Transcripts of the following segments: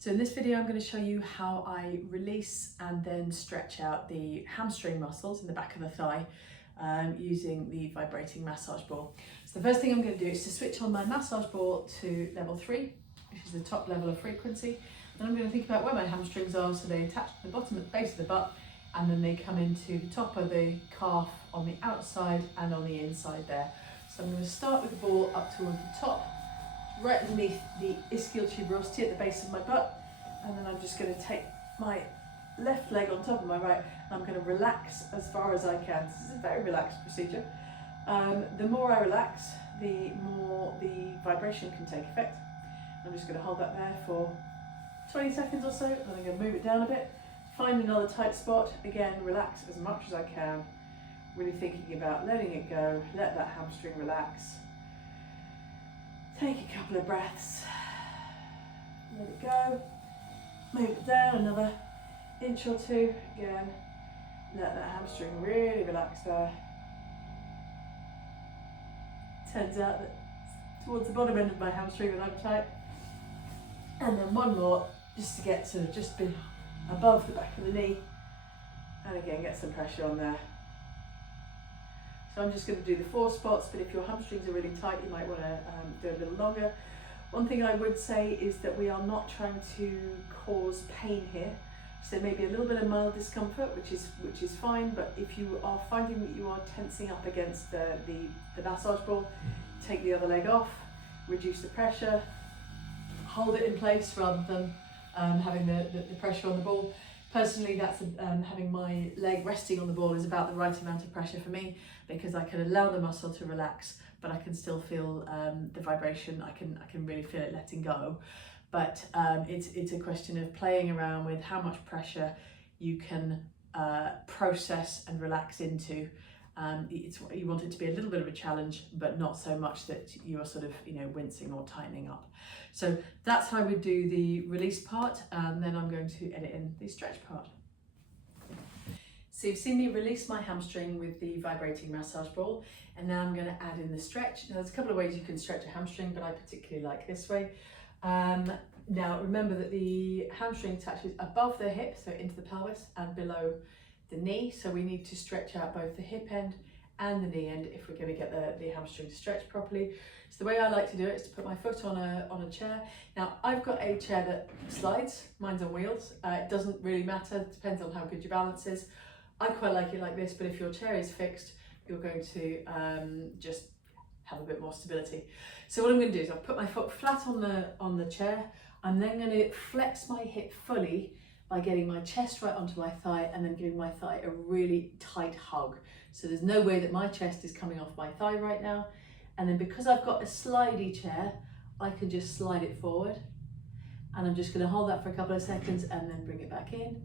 So in this video I'm going to show you how I release and then stretch out the hamstring muscles in the back of the thigh using the vibrating massage ball. So the first thing I'm going to do is to switch on my massage ball to level 3, which is the top level of frequency. Then I'm going to think about where my hamstrings are, so they attach to the bottom at the base of the butt, and then they come into the top of the calf on the outside and on the inside there. So I'm going to start with the ball up towards the top, right underneath the ischial tuberosity at the base of my butt, and then I'm just going to take my left leg on top of my right, and I'm going to relax as far as I can. This is a very relaxed procedure. The more I relax, the more the vibration can take effect. I'm just going to hold that there for 20 seconds or so, and I'm going to move it down a bit, find another tight spot, again relax as much as I can, really thinking about letting it go, let that hamstring relax. Take a couple of breaths, let it go, move it down another inch or two, again, let that hamstring really relax there. Turns out that towards the bottom end of my hamstring that I'm tight. And then one more, just to get sort of just above the back of the knee, and again get some pressure on there. So I'm just going to do the 4 spots, but if your hamstrings are really tight, you might want to do a little longer. One thing I would say is that we are not trying to cause pain here. So maybe a little bit of mild discomfort, which is fine, but if you are finding that you are tensing up against the massage ball, take the other leg off, reduce the pressure, hold it in place rather than having the pressure on the ball. Personally, that's having my leg resting on the ball is about the right amount of pressure for me, because I can allow the muscle to relax, but I can still feel the vibration. I can really feel it letting go. But it's a question of playing around with how much pressure you can process and relax into. You want it to be a little bit of a challenge, but not so much that you are sort of wincing or tightening up. So that's how we do the release part, and then I'm going to edit in the stretch part. So you've seen me release my hamstring with the vibrating massage ball, and now I'm going to add in the stretch. Now there's a couple of ways you can stretch a hamstring, but I particularly like this way. Now remember that the hamstring attaches above the hip, so into the pelvis, and below the knee, so we need to stretch out both the hip end and the knee end if we're going to get the hamstring to stretch properly. So the way I like to do it is to put my foot on a chair. Now I've got a chair that slides, mine's on wheels. It doesn't really matter, it depends on how good your balance is. I quite like it like this, but if your chair is fixed, you're going to just have a bit more stability. So what I'm going to do is I'll put my foot flat on the chair. I'm then going to flex my hip fully by getting my chest right onto my thigh, and then giving my thigh a really tight hug. So there's no way that my chest is coming off my thigh right now. And then because I've got a slidey chair, I can just slide it forward. And I'm just going to hold that for a couple of seconds and then bring it back in.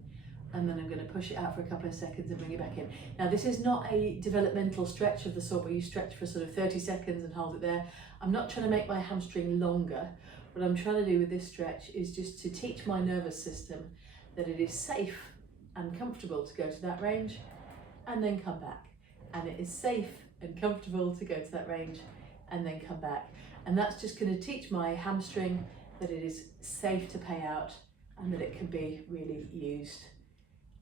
And then I'm going to push it out for a couple of seconds and bring it back in. Now this is not a developmental stretch of the sort where you stretch for sort of 30 seconds and hold it there. I'm not trying to make my hamstring longer. What I'm trying to do with this stretch is just to teach my nervous system that it is safe and comfortable to go to that range and then come back. And it is safe and comfortable to go to that range and then come back. And that's just going to teach my hamstring that it is safe to pay out and that it can be really used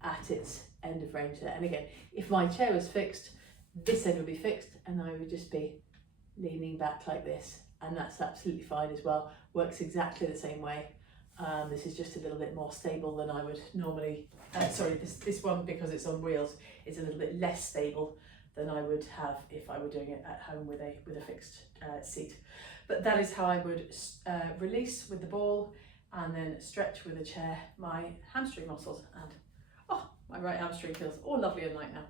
at its end of range there. And again, if my chair was fixed, this end would be fixed and I would just be leaning back like this, and that's absolutely fine as well. Works exactly the same way. This is just a little bit more stable than I would normally, this one, because it's on wheels, is a little bit less stable than I would have if I were doing it at home with a fixed seat. But that is how I would release with the ball and then stretch with a chair my hamstring muscles, and my right hamstring feels all lovely and light now.